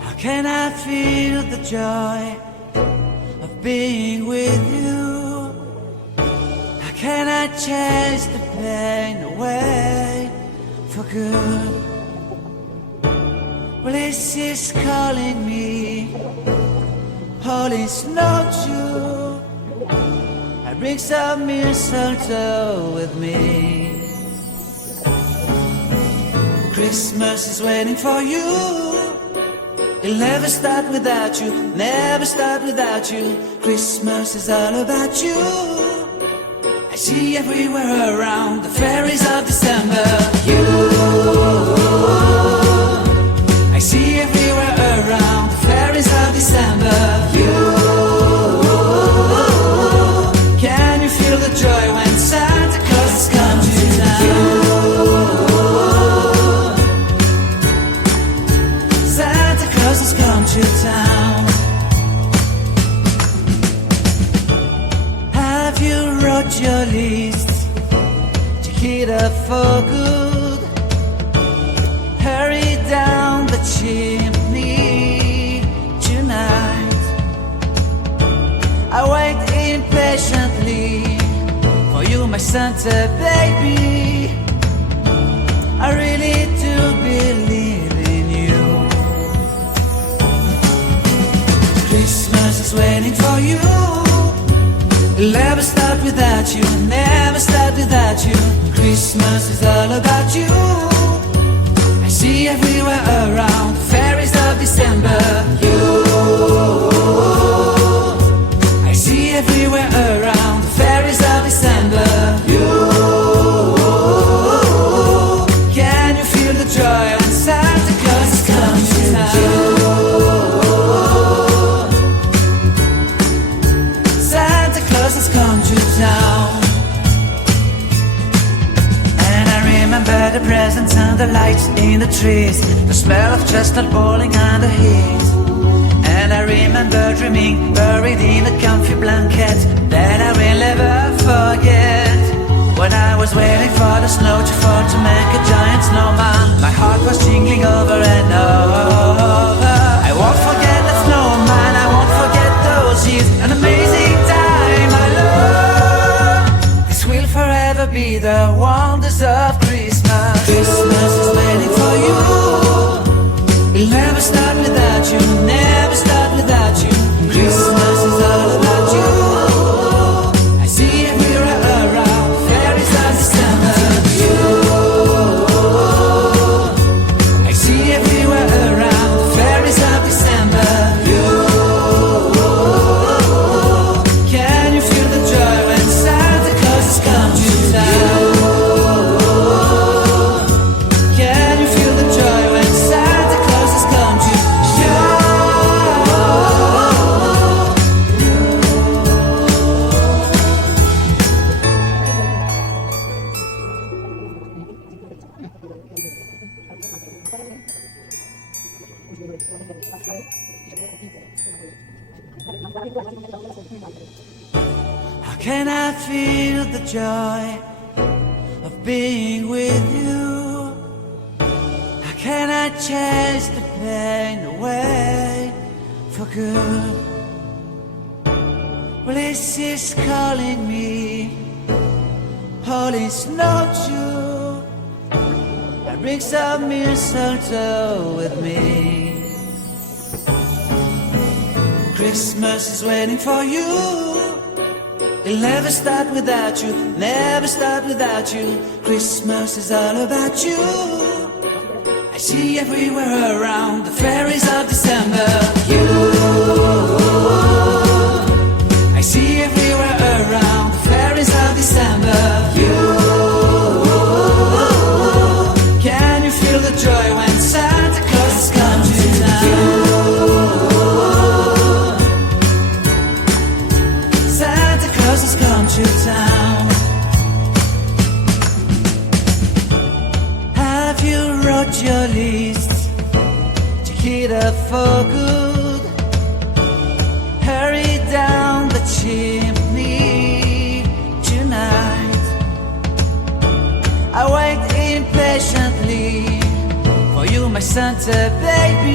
How can I feel the joy of being with you? How can I chase the pain away for good? Well, this is calling me, all is not true. I bring some mistletoe with me. Christmas is waiting for you. It'll never start without you, never start without you. Christmas is all about you. I see everywhere around the fairies of December. You, I see everywhere around the fairies of December. You, can you feel the joy when Santa Claus has come to town? Santa Claus has come to town. Have you wrote your list? Check it up for good. Hurry down the chimney tonight. I wait impatiently for you, my Santa baby. I really do believe in you. Christmas is waiting for you. It'll never start without you, never start without you. Christmas is all about you. I see everywhere around the fairies of December. You, I see everywhere around the fairies of December. You, can you feel the joy when Santa Claus has come to town? Santa Claus has come to town. And I remember the presents and the lights in the trees, the smell of chestnut boiling under heat. And I remember dreaming, buried in a comfy blanket that I will never forget. When I was waiting for the snow to fall to make a giant snowman, my heart was jingling over and over. I won't forget that snowman, I won't forget those years, an amazing time I love. This will forever be the wonders of Christmas. Christmas is waiting for you. It'll never start without you, never start without you. Christmas is all about you. I see everywhere around the fairies of December. You, I see everywhere around the fairies of December. You, can you feel the joy when Santa Claus has come to town? Can you feel the joy when Santa Claus has come to town? How can I feel the joy of being with you? How can I chase the pain away for good? Well, this is calling me, all is not true. I bring some mistletoe with me. Christmas is waiting for you. It'll never start without you, never start without you. Christmas is all about you. I see everywhere around the fairies of December. You, I see everywhere around the fairies of December. You, can you feel the joy when Santa Claus has come to town? Santa Claus has come to town. Have you wrote your list? Check it up for good. Hurry down the chimney tonight. I wait patiently for you, my Santa baby.